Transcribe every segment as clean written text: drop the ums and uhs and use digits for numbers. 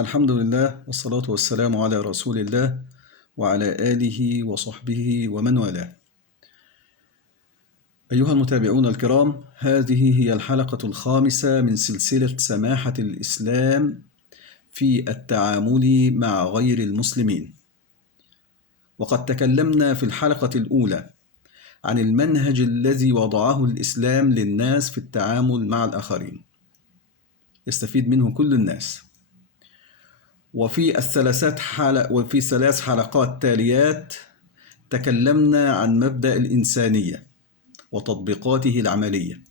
الحمد لله والصلاة والسلام على رسول الله وعلى آله وصحبه ومن والاه. أيها المتابعون الكرام، هذه هي الحلقة الخامسة من سلسلة سماحة الإسلام في التعامل مع غير المسلمين. وقد تكلمنا في الحلقة الأولى عن المنهج الذي وضعه الإسلام للناس في التعامل مع الآخرين، يستفيد منه كل الناس. وفي ثلاث حلقات تاليات تكلمنا عن مبدأ الإنسانية وتطبيقاته العملية،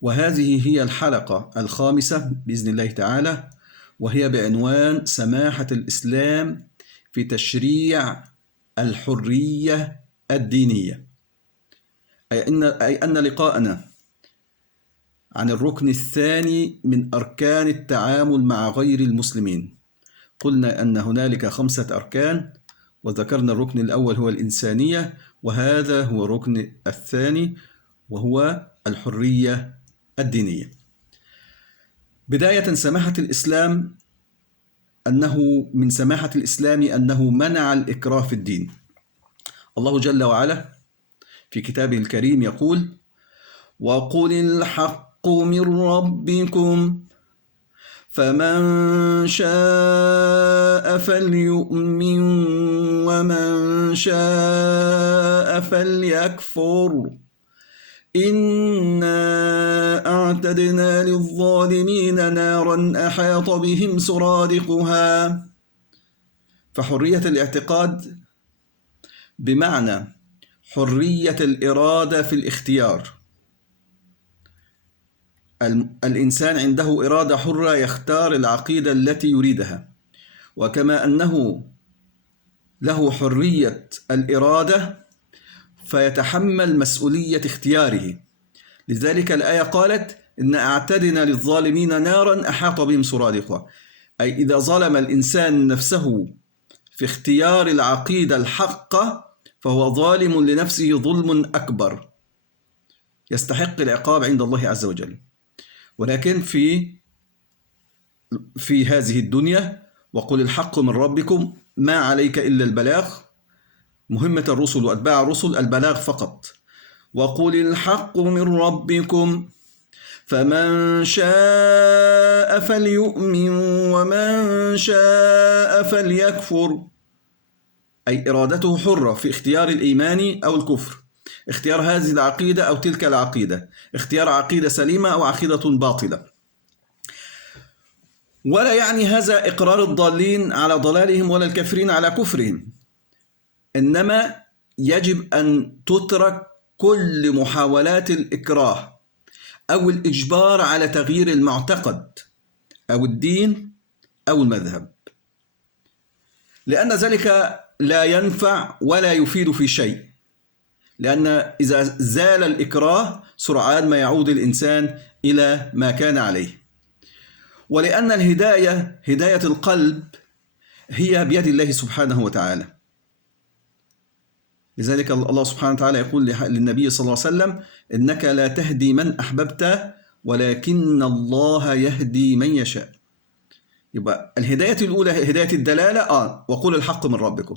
وهذه هي الحلقة الخامسة بإذن الله تعالى، وهي بعنوان سماحة الإسلام في تشريع الحرية الدينية، أي أن لقاءنا عن الركن الثاني من أركان التعامل مع غير المسلمين. قلنا أن هنالك 5 أركان، وذكرنا الركن الأول هو الإنسانية، وهذا هو الركن الثاني وهو الحرية الدينية. بداية، سماحة الإسلام من سماحة الإسلام أنه منع الإكراه في الدين. الله جل وعلا في كتابه الكريم يقول: وقل الحق من ربكم فمن شاء فليؤمن ومن شاء فليكفر إنا أعتدنا للظالمين نارا أحاط بهم سرادقها. فحرية الاعتقاد بمعنى حرية الإرادة في الاختيار. الإنسان عنده إرادة حرة يختار العقيدة التي يريدها، وكما أنه له حرية الإرادة فيتحمل مسؤولية اختياره. لذلك الآية قالت: إن أعتدنا للظالمين نارا أحاط بهم سرادقها، أي إذا ظلم الإنسان نفسه في اختيار العقيدة الحقة فهو ظالم لنفسه ظلم أكبر يستحق العقاب عند الله عز وجل. ولكن في هذه الدنيا، وقل الحق من ربكم ما عليك إلا البلاغ، مهمة الرسل وأتباع الرسل البلاغ فقط. وقل الحق من ربكم فمن شاء فليؤمن ومن شاء فليكفر، أي إرادته حرة في اختيار الإيمان أو الكفر، اختيار هذه العقيدة أو تلك العقيدة، اختيار عقيدة سليمة أو عقيدة باطلة. ولا يعني هذا إقرار الضالين على ضلالهم ولا الكافرين على كفرهم، إنما يجب أن تترك كل محاولات الإكراه أو الإجبار على تغيير المعتقد أو الدين أو المذهب، لأن ذلك لا ينفع ولا يفيد في شيء، لأن إذا زال الإكراه سرعان ما يعود الإنسان إلى ما كان عليه. ولأن الهداية، هداية القلب، هي بيد الله سبحانه وتعالى. لذلك الله سبحانه وتعالى يقول للنبي صلى الله عليه وسلم: إنك لا تهدي من أحببت ولكن الله يهدي من يشاء. يبقى الهداية الأولى هداية الدلالة، وقول الحق من ربكم،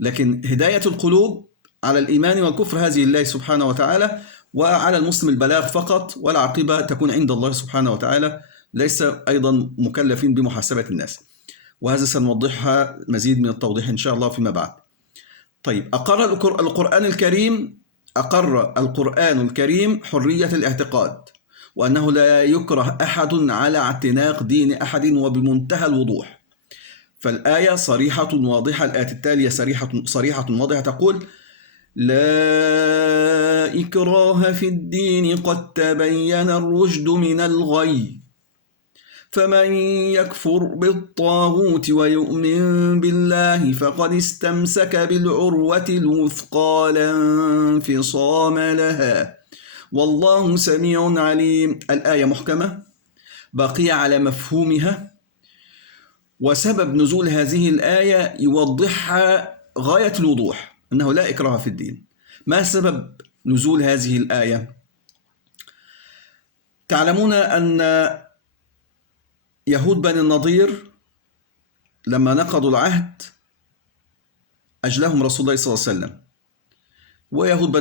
لكن هداية القلوب على الإيمان والكفر هذه الله سبحانه وتعالى، وعلى المسلم البلاغ فقط، والعاقبة تكون عند الله سبحانه وتعالى، ليس أيضا مكلفين بمحاسبة الناس، وهذا سنوضحها مزيد من التوضيح إن شاء الله فيما بعد. طيب، أقر القرآن الكريم حرية الاعتقاد، وأنه لا يكره أحد على اعتناق دين أحد، وبمنتهى الوضوح. فالآية صريحة واضحة، الآية التالية صريحة واضحة تقول: لا إكراه في الدين قد تبين الرشد من الغي، فمن يكفر بالطاغوت ويؤمن بالله فقد استمسك بالعروة الوثقى لا انفصام لها والله سميع عليم. الآية محكمة باقية على مفهومها، وسبب نزول هذه الآية يوضحها غاية الوضوح، أنه لا إكراه في الدين. ما سبب نزول هذه الآية؟ تعلمون أن يهود بني النضير لما نقضوا العهد أجلهم رسول الله صلى الله عليه وسلم، ويهود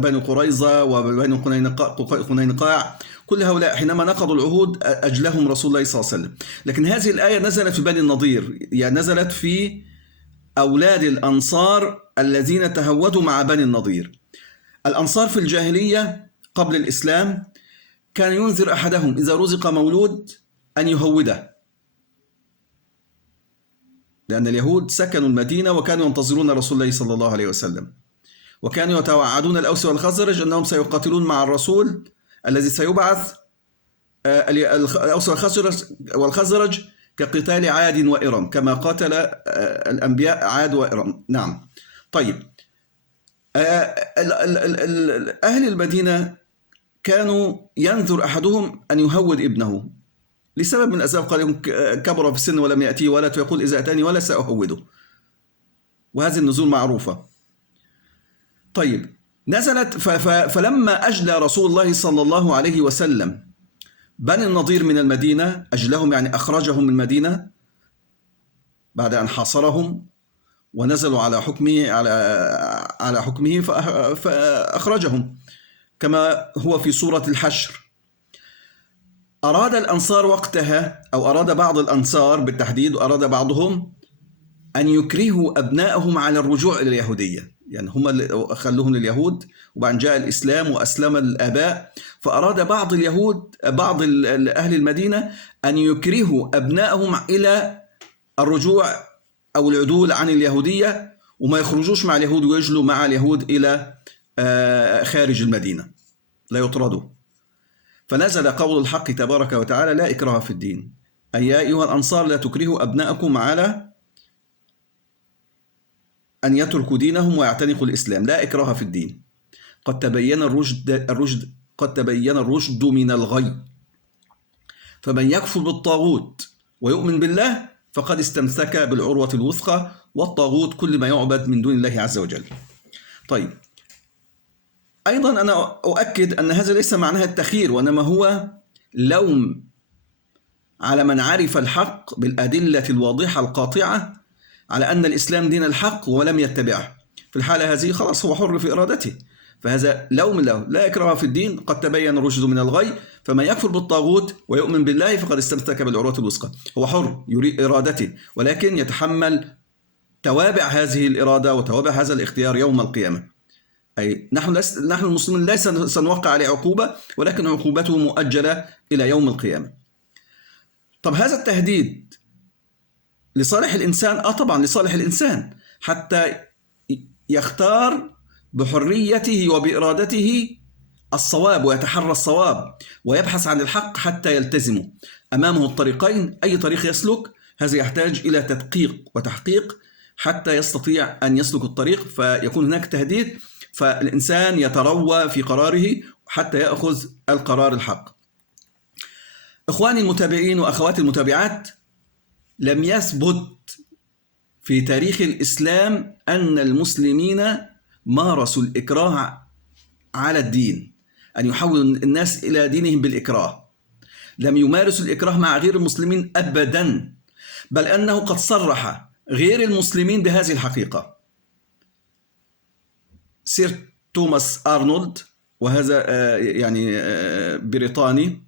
بنو قريظة وبنو قينقاع، كل هؤلاء حينما نقضوا العهود أجلهم رسول الله صلى الله عليه وسلم. لكن هذه الآية نزلت في بني النضير، يعني نزلت في أولاد الأنصار الذين تهودوا مع بني النضير. الأنصار في الجاهلية قبل الإسلام كان ينذر أحدهم إذا رزق مولود أن يهوده، لأن اليهود سكنوا المدينة وكانوا ينتظرون رسول الله صلى الله عليه وسلم، وكانوا يتوعدون الأوس والخزرج أنهم سيقاتلون مع الرسول الذي سيبعث. الأوس والخزرج كقتال عاد وإرم، كما قاتل الأنبياء عاد وإرم. نعم. طيب، أهل المدينة كانوا ينذر أحدهم أن يهود ابنه لسبب من الأسباب، قال كبر في السن ولم يأتيه ولد، فيقول إذا أتاني ولد سأهوده، وهذه النزول معروفة. طيب، نزلت فلما أجلى رسول الله صلى الله عليه وسلم بني النضير من المدينة، أجلهم يعني أخرجهم من المدينة بعد أن حاصرهم ونزلوا على حكمه فأخرجهم، كما هو في سورة الحشر. أراد الأنصار وقتها، أو أراد بعض الأنصار بالتحديد، أراد بعضهم أن يكرهوا أبنائهم على الرجوع إلى اليهودية، يعني هم اللي خلوهم لليهود وبعد جاء الإسلام وأسلم الآباء، فأراد بعض أهل المدينة أن يكرهوا أبنائهم إلى الرجوع أو العدول عن اليهودية، وما يخرجوش مع اليهود ويجلوا مع اليهود إلى خارج المدينة، لا يطردوا. فنزل قول الحق تبارك وتعالى: لا إكراه في الدين، أي يا أيها الأنصار لا تكرهوا أبناءكم على أن يتركوا دينهم ويعتنقوا الإسلام، لا إكراه في الدين، قد تبين الرشد من الغي، فمن يكفر بالطاغوت ويؤمن بالله فقد استمسك بالعروة الوثقى، والطاغوت كل ما يعبد من دون الله عز وجل. طيب، أيضا أنا أؤكد أن هذا ليس معناه التخيير، وإنما هو لوم على من عرف الحق بالأدلة الواضحة القاطعة على أن الإسلام دين الحق ولم يتبعه. في الحالة هذه خلاص هو حر في إرادته، فهذا لوم له. لا إكراه في الدين، قد تبين الرشد من الغي، فمن يكفر بالطاغوت ويؤمن بالله فقد استمسك بالعروة الوثقى. هو حر يريد إرادته، ولكن يتحمل توابع هذه الإرادة وتوابع هذا الاختيار يوم القيامة. أي نحن المسلمين ليس سنوقع عليه عقوبة، ولكن عقوبته مؤجلة إلى يوم القيامة. طب هذا التهديد لصالح الإنسان؟ طبعا لصالح الإنسان، حتى يختار بحريته وبإرادته الصواب ويتحرى الصواب ويبحث عن الحق حتى يلتزمه. أمامه الطريقين، أي طريق يسلك هذا يحتاج إلى تدقيق وتحقيق حتى يستطيع أن يسلك الطريق، فيكون هناك تهديد، فالإنسان يتروى في قراره حتى يأخذ القرار الحق. إخواني المتابعين وأخواتي المتابعات، لم يثبت في تاريخ الإسلام أن المسلمين مارسوا الإكراه على الدين، أن يحولوا الناس إلى دينهم بالإكراه. لم يمارسوا الإكراه مع غير المسلمين أبدا، بل أنه قد صرح غير المسلمين بهذه الحقيقة. سير توماس أرنولد، وهذا يعني بريطاني،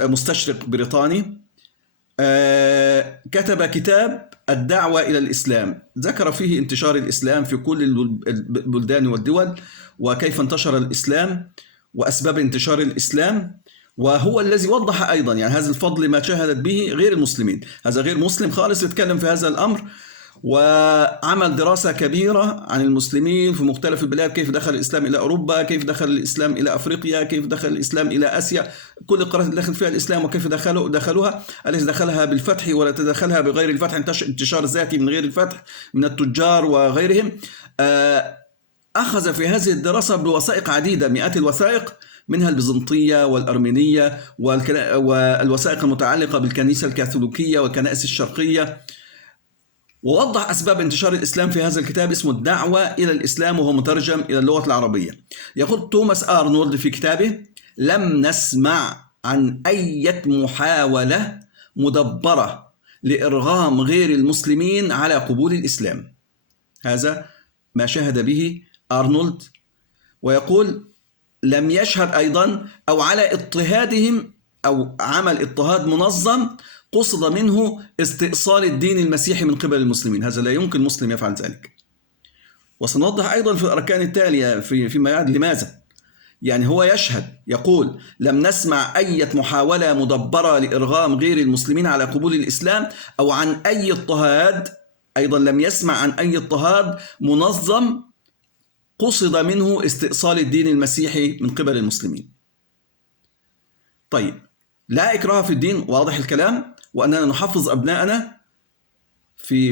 مستشرق بريطاني، كتب كتاب الدعوة إلى الإسلام، ذكر فيه انتشار الإسلام في كل البلدان والدول، وكيف انتشر الإسلام وأسباب انتشار الإسلام، وهو الذي وضح أيضا يعني هذا الفضل ما شاهدت به غير المسلمين. هذا غير مسلم خالص يتكلم في هذا الأمر، وعمل دراسة كبيرة عن المسلمين في مختلف البلاد، كيف دخل الإسلام إلى أوروبا، كيف دخل الإسلام إلى أفريقيا، كيف دخل الإسلام إلى آسيا، كل القارات اللي دخل فيها الإسلام وكيف دخلوها، التي دخلها بالفتح ولا تدخلها بغير الفتح، انتشار ذاتي من غير الفتح من التجار وغيرهم. أخذ في هذه الدراسة بوثائق عديدة، مئات الوثائق، منها البيزنطية والأرمينية والوثائق المتعلقة بالكنيسة الكاثوليكية والكنائس الشرقية، ووضح أسباب انتشار الإسلام في هذا الكتاب اسمه الدعوة إلى الإسلام، وهو مترجم إلى اللغة العربية. يقول توماس أرنولد في كتابه: لم نسمع عن أي محاولة مدبرة لإرغام غير المسلمين على قبول الإسلام. هذا ما شهد به أرنولد، ويقول لم يشهد أيضا أو على اضطهادهم أو عمل اضطهاد منظم قصد منه استئصال الدين المسيحي من قبل المسلمين. هذا لا يمكن مسلم يفعل ذلك. وسنوضح أيضا في الأركان التالية فيما يعد لماذا. يعني هو يشهد، يقول لم نسمع أي محاولة مدبرة لإرغام غير المسلمين على قبول الإسلام أو عن أي اضطهاد، أيضا لم يسمع عن أي اضطهاد منظم قصد منه استئصال الدين المسيحي من قبل المسلمين. طيب، لا إكراه في الدين، واضح الكلام، وأننا نحفظ أبناءنا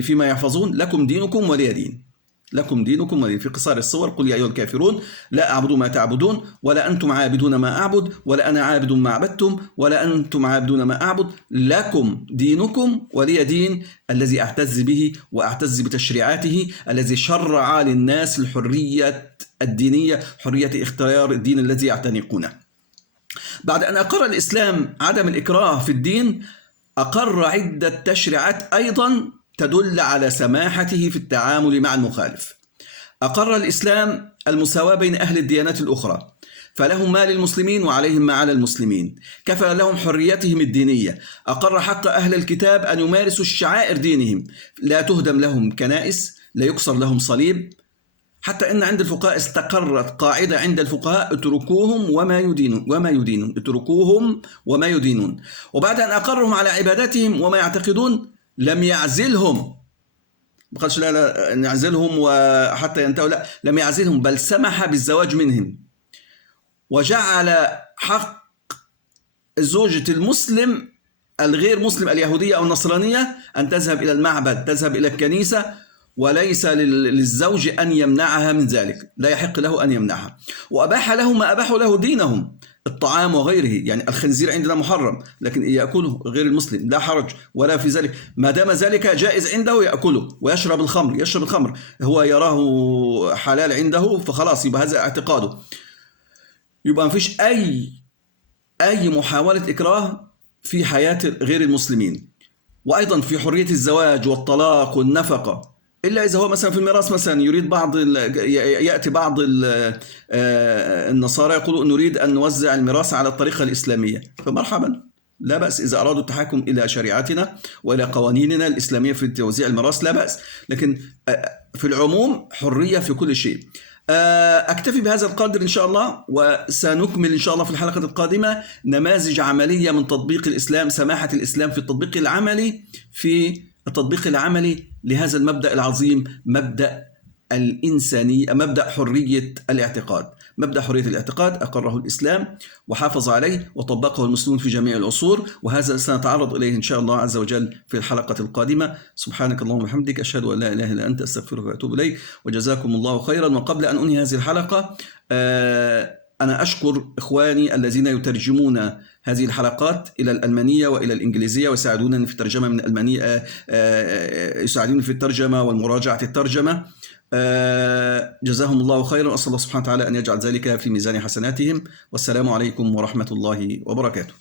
فيما يحفظون. لكم دينكم ولي دين، لكم دينكم ولي. في قصار الصور: قل يا أيها الكافرون لا أعبد ما تعبدون ولا أنتم عابدون ما أعبد ولا أنا عابد ما عبدتم ولا أنتم عابدون ما أعبد لكم دينكم ولي دين، الذي أعتز به وأعتز بتشريعاته، الذي شرع للناس الحرية الدينية، حرية اختيار الدين الذي يعتنقونه. بعد أن أقر الإسلام عدم الإكراه في الدين، أقر عدة تشريعات أيضا تدل على سماحته في التعامل مع المخالف. أقر الإسلام المساواة بين أهل الديانات الأخرى، فلهم ما للمسلمين وعليهم ما على المسلمين، كفل لهم حريتهم الدينية. أقر حق أهل الكتاب أن يمارسوا الشعائر دينهم، لا تهدم لهم كنائس، لا يكسر لهم صليب، حتى إن عند الفقهاء استقرت قاعدة عند الفقهاء: اتركوهم وما يدينون، اتركوهم وما يدينون. وبعد أن أقرهم على عباداتهم وما يعتقدون لم يعزلهم، ما قالش لا نعزلهم وحتى ينتهوا، لا، لم يعزلهم، بل سمح بالزواج منهم، وجعل حق زوجة المسلم الغير مسلم اليهودية أو النصرانية أن تذهب إلى المعبد، تذهب إلى الكنيسة، وليس للزوج أن يمنعها من ذلك، لا يحق له أن يمنعها. وأباح له ما أباحوا له دينهم، الطعام وغيره. يعني الخنزير عندنا محرم، لكن يأكله غير المسلم لا حرج ولا في ذلك، ما دام ذلك جائز عنده يأكله. ويشرب الخمر، يشرب الخمر، هو يراه حلال عنده فخلاص، يبقى هذا اعتقاده. يبقى ما فيش أي محاولة إكراه في حياة غير المسلمين. وأيضا في حرية الزواج والطلاق والنفقة، إلا إذا هو مثلا في الميراث مثلا يريد يأتي بعض النصارى يقولوا نريد أن نوزع الميراث على الطريقة الإسلامية، فمرحبا، لا بأس إذا أرادوا التحكم إلى شريعتنا وإلى قوانيننا الإسلامية في توزيع الميراث، لا بأس. لكن في العموم حرية في كل شيء. أكتفي بهذا القدر إن شاء الله، وسنكمل إن شاء الله في الحلقة القادمة نماذج عملية من تطبيق الإسلام، سماحة الإسلام في التطبيق العملي لهذا المبدأ العظيم، مبدأ الإنسانية، مبدأ حرية الاعتقاد. مبدأ حرية الاعتقاد أقره الإسلام وحافظ عليه وطبقه المسلمون في جميع العصور، وهذا سنتعرض إليه إن شاء الله عز وجل في الحلقة القادمة. سبحانك اللهم وبحمدك، أشهد أن لا إله إلا أنت، أستغفرك وأتوب إليك، وجزاكم الله خيرا. وقبل أن أنهي هذه الحلقة، أنا أشكر إخواني الذين يترجمون هذه الحلقات إلى الألمانية وإلى الإنجليزية ويساعدونني في الترجمة من الألمانية، يساعدوني في الترجمة والمراجعة الترجمة. جزاهم الله خيرا، وأسأل الله سبحانه وتعالى أن يجعل ذلك في ميزان حسناتهم. والسلام عليكم ورحمة الله وبركاته.